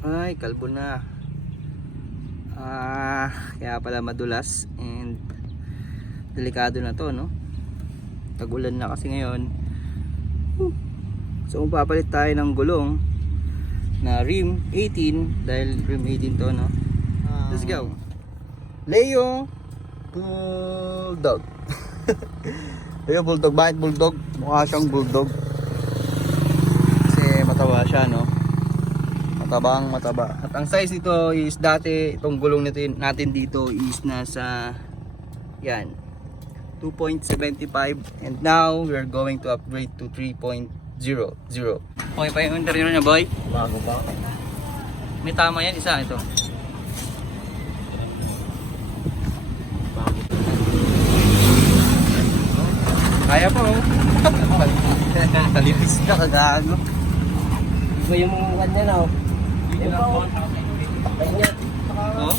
Ay, kalbo na. Kaya pala madulas and delikado na to, no? Tag-ulan na kasi ngayon. So magpapalit tayo ng gulong na rim 18 dahil rim 18 to, no? Let's go. Leo Bulldog. Leo Bulldog. Bakit Bulldog? Mukha siyang Bulldog kasi mataba siya, no? Matabang mataba. At ang size nito is dati itong gulong natin dito is nasa yan 2.75 and now we're going to upgrade to 3.00. Okay pa yung interior niya, boy? Bago pa. May tama yan, isa ito. Kaya po. Talipis ka, kagago. Iba yung kanya na, oh. Oh?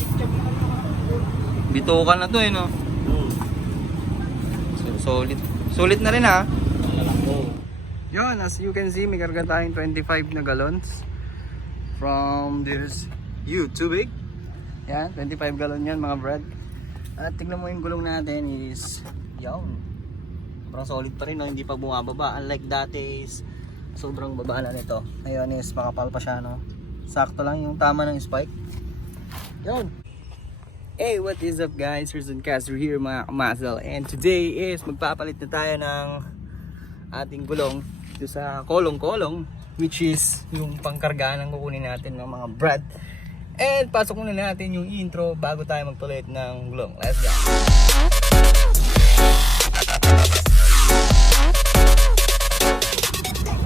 Bitukan na to, eh, no? So, solid na rin, ha? Yun, as you can see, may karga tayong 25 na gallons from this tubig. Yan, 25 gallon yan, mga brad. At tignan mo yung gulong natin is yun, sobrang solid pa rin, no? Hindi pa bumababa. Unlike dati is sobrang baba na nito. Ngayon is makapal pa siya, no? Sakto lang yung tama ng spike. Yun. Hey, what is up, guys? Rizon Castro here, mga kamasal. And today is magpapalit na tayo ng ating gulong dito sa kolong-kolong, which is yung pangkargaan ng kukunin natin ng mga brad. And pasok muna natin yung intro bago tayo magpalit ng gulong. Let's go!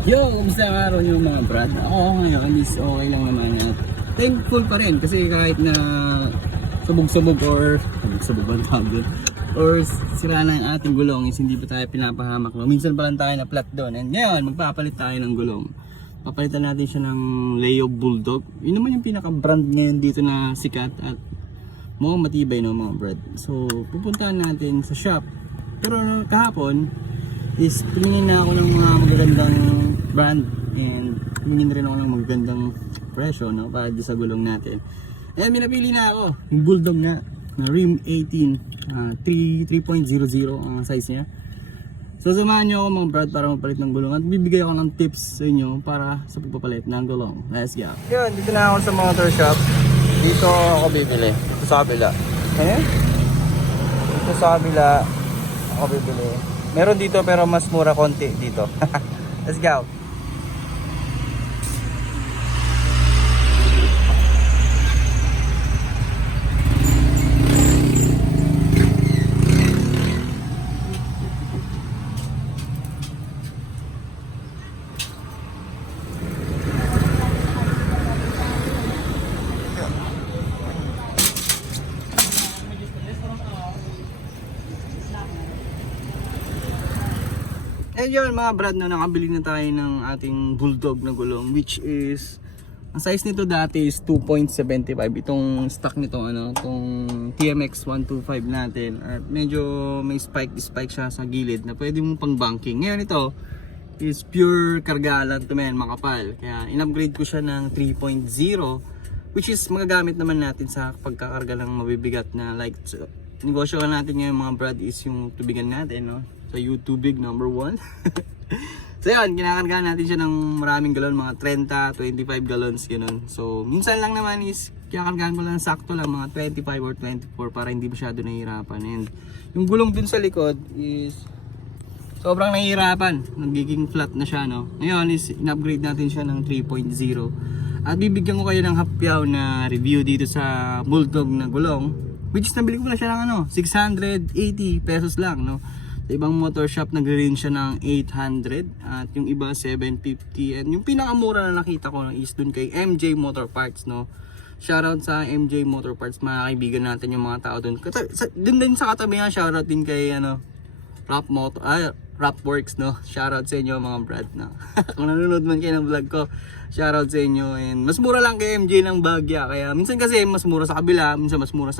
Yo, kumusta ang araw nyo, mga brad? Ako ngayon is okay lang naman at thankful pa rin kasi kahit na sabog-sabog or sabog-sabog ba tawag doon or sira na yung ating gulong is hindi pa tayo pinapahamak, no? Minsan pa lang tayo na flat doon and ngayon magpapalit tayo ng gulong. Papalitan natin siya ng Leo Bulldog. Yun naman yung pinaka brand ngayon dito na sikat at mukhang matibay, no, mga brad. So pupuntahan natin sa shop, pero kahapon is tumingin na ako ng mga magagandang brand and tumingin rin ako ng magagandang presyo, no, para sa gulong natin. Ayan, may napili na ako, yung Bulldog na rim 18, 3.00 ang size niya. So samahan nyo ako, mga brad, para magpalit ng gulong at bibigay ako ng tips sa inyo para sa pagpapalit ng gulong. Let's go. Yun, dito na ako sa motor shop. Dito ako bibili, dito sa kabila. Ayan, dito sa kabila ako bibili. Meron dito pero mas mura konti dito. Let's go. And yun, mga brad, na nakabili na tayo ng ating Bulldog na gulong, which is ang size nito dati is 2.75. Itong stock nito, ano, itong TMX 125 natin, at medyo may spike siya sa gilid na pwede mong pang banking. Ngayon ito is pure karga lang to, men, makapal. Kaya in-upgrade ko siya ng 3.0, which is magagamit naman natin sa pagkakarga ng mabibigat na like negosyo natin ngayon, mga brad, is yung tubigan natin, no? Sa tubig number 1. So yan, kinakargaan natin siya ng maraming galon, mga 30, 25 gallons, gano'n. So minsan lang naman is kinakargaan ko lang sakto lang, mga 25 or 24 para hindi masyado nahihirapan. And yung gulong dun sa likod is sobrang nahihirapan, nagiging flat na siya, no? Ngayon is in-upgrade natin siya ng 3.0. At bibigyan ko kayo ng hapyaw na review dito sa Bulldog na gulong, which is nabili ko na siya ng ano, 680 pesos lang, no? Sa ibang motor shop nagre-range siya ng 800 at yung iba 750, and yung pinakamura na nakita ko is dun kay MJ Motor Parts, no? Shoutout sa MJ Motor Parts, mga kaibigan natin yung mga tao dun. Dun din sa katabi nga, shoutout din kay ano, Rapworks, no? Shoutout sa inyo, mga brad, no? Kung nanonood man kayo ng vlog ko, shoutout sa inyo. And mas mura lang kay MJ ng Bagya, kaya minsan kasi mas mura sa kabila, minsan mas mura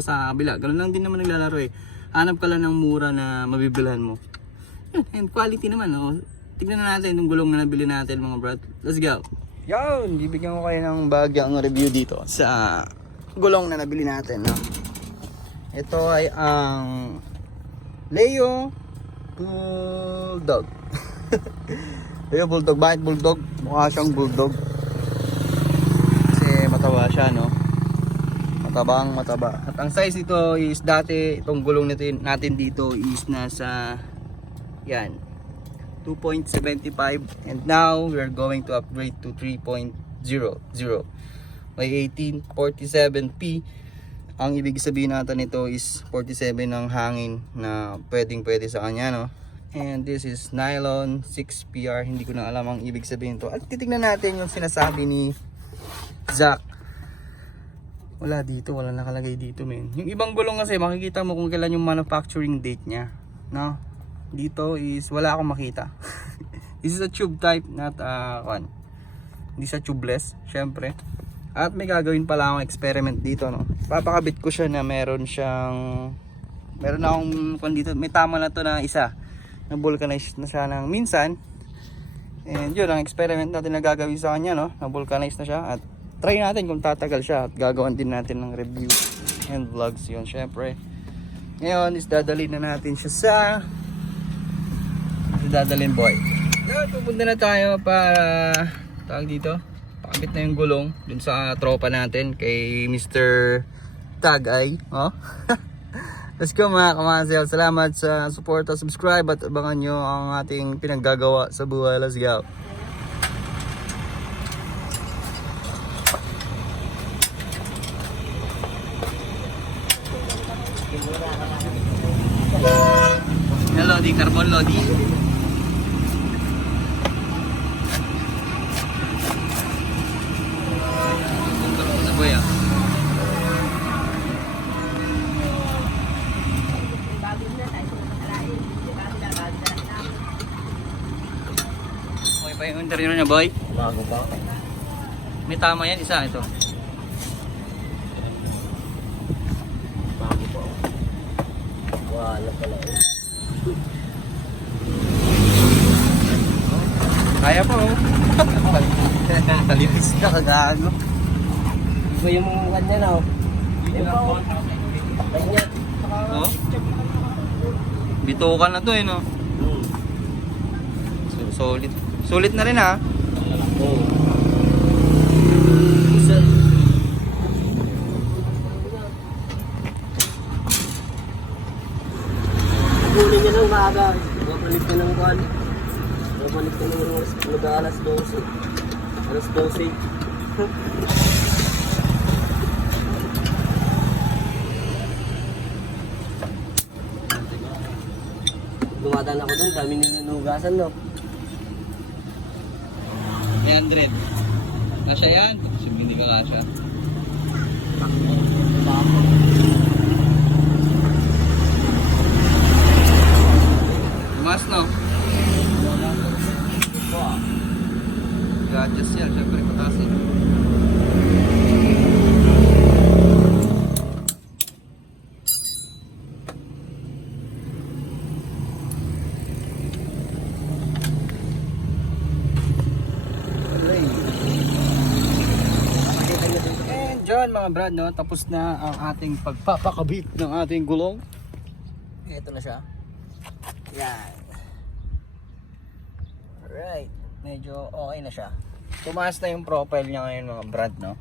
sa kabila. Ganun lang din naman naglalaro, eh. Hanap ka lang ng mura na mabibilhan mo. And quality naman, no? Tignan na natin yung gulong na nabili natin, mga brad. Let's go. Yun, bibigyan ko kayo ng bagyang review dito sa gulong na nabili natin. No? Ito ay ang Leo Bulldog. Leo Bulldog. Bakit Bulldog? Mukha siyang Bulldog. Kasi mataba siya, no? Matabang mataba. At ang size nito is dati, itong gulong natin dito is nasa yan 2.75 and now we're going to upgrade to 3.00 by 1847p. Ang ibig sabihin natin nito is 47 ang hangin na pwede sa kanya, no? And this is nylon 6PR. Hindi ko na alam ang ibig sabihin to. At titignan natin yung sinasabi ni Zach. Wala dito, wala nakalagay dito, men. Yung ibang gulong kasi makikita mo kung kailan yung manufacturing date niya, no? Dito is wala akong makita. This is a tube type, not hindi siya tubeless, syempre. At may gagawin pala akong experiment dito, no. Papakabit ko siya na meron akong dito, may tama na to na isa. Na vulcanize na siya ng minsan. And yun ang experiment natin na gagawin sa kanya, no. Na vulcanize na siya at try natin kung tatagal siya at gagawin din natin ng review and vlogs yun, syempre. Ngayon is dadalhin na natin siya sa dadalhin boy. Yan, pupunta na tayo para tawag dito, pakabit na yung gulong dun sa tropa natin kay Mr. Tagay, oh. Let's go mga kamasel. Salamat sa support at subscribe at abangan nyo ang ating pinaggagawa sa buhay. Let's go. Lodi, carbon lodi. Okay pa yung interior niya, boy? Bago pa. May tama yan, isa ito. Bago pa. Wala pala eh. Kaya pa, oh. Talipis ka, kagago. Iba yung kanya na, oh. Iba pa, oh. Kanya. Oh? Bitukan na to, eh, no? Solid. Solid na rin, ha? Oo. Isa. Kunin niya ng maaga. Babalik ka ng kwan. Babalik ka ng alas 12. Alas 12. Dumadaan ako dun, dami ninugasan, no? 300. Kasya yan. Siyempre hindi ka kasya. Mas, no? I-adjust yan. Siyempre patasin. Diyan mga brad, no, tapos na ang ating pagpapakabit ng ating gulong. Ito na siya. Yan. Alright, medyo okay na siya. Tumaas na yung profile niya ngayon mga brad, no.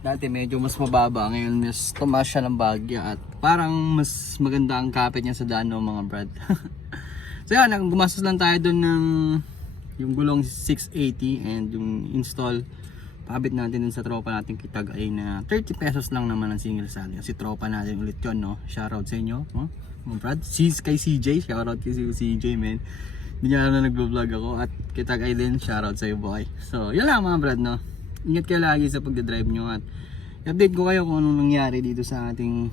Dati medyo mas mababa, ngayon mas tumaas siya ng bagya at parang mas maganda ang kapit niya sa dano mga brad. So yan, gumastos lang tayo dun ng yung gulong 680 and yung install pakabit natin dun sa tropa natin kitag ay na 30 pesos lang naman ang single saddle. Si tropa natin ulit yun, no? Shoutout sa inyo, no? Mga brad, kay CJ, shoutout kay CJ, man. Hindi niya alam na nagbo-vlog ako at kitag ay din, shoutout sa iyo boy. So yun lang mga brad, no? Ingat kayo lagi sa pagdadrive nyo at update ko kayo kung anong nangyari dito sa ating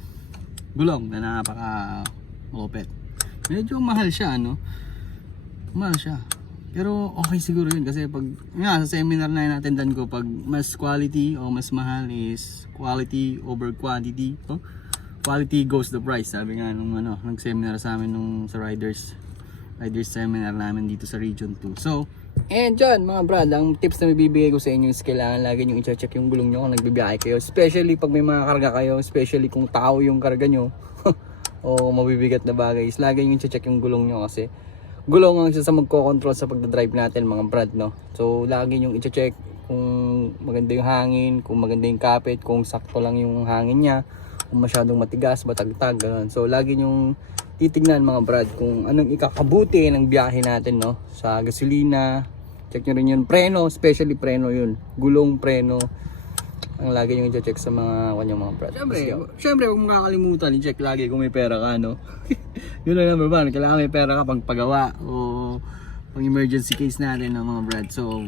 gulong na napaka opet. Medyo mahal siya, no? Mahal siya. Pero okay siguro yun kasi pag nga sa seminar na natendan ko, pag mas quality o mas mahal is quality over quantity. Oh? Quality goes the price, sabi nga nung nag-seminar sa amin nung sa riders seminar namin dito sa Region 2. So And dyan mga brad, ang tips na bibigay ko sa inyo is kailangan lagi nyo i-check yung gulong nyo kung nagbibiyahe kayo. Especially pag may mga karga kayo, especially kung tao yung karga nyo o mabibigat na bagay, is lagi nyo i-check yung gulong nyo kasi gulong ang isa sa magko-control sa pagdadrive natin mga brad, no? So lagi nyo i-check kung maganda yung hangin, kung maganda yung kapit, kung sakto lang yung hangin niya, kung masyadong matigas, matagtag, ganun. So lagi nyong titignan mga brad kung anong ikakabuti ng biyahe natin, no? Sa gasolina, check nyo rin yung preno, especially preno yun, gulong, preno, ang lagi nyo i-check sa mga brad. Siyempre huwag mong kakalimutan, i-check lagi kung may pera ka, no? Yun lang number one, kailangan may pera ka pag pagawa o pang emergency case natin, no, mga brad. So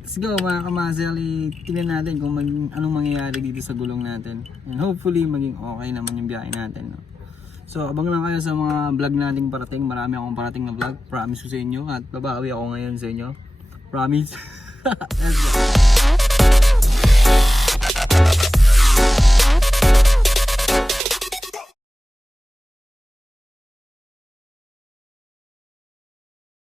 let's go mga kamasel, tingnan natin kung anong mangyayari dito sa gulong natin. And hopefully maging okay naman yung biyahe natin, no? So abang lang kayo sa mga vlog nating parating. Marami akong parating na vlog, promise ko sa inyo. At babawi ako ngayon sa inyo, promise. Let's go.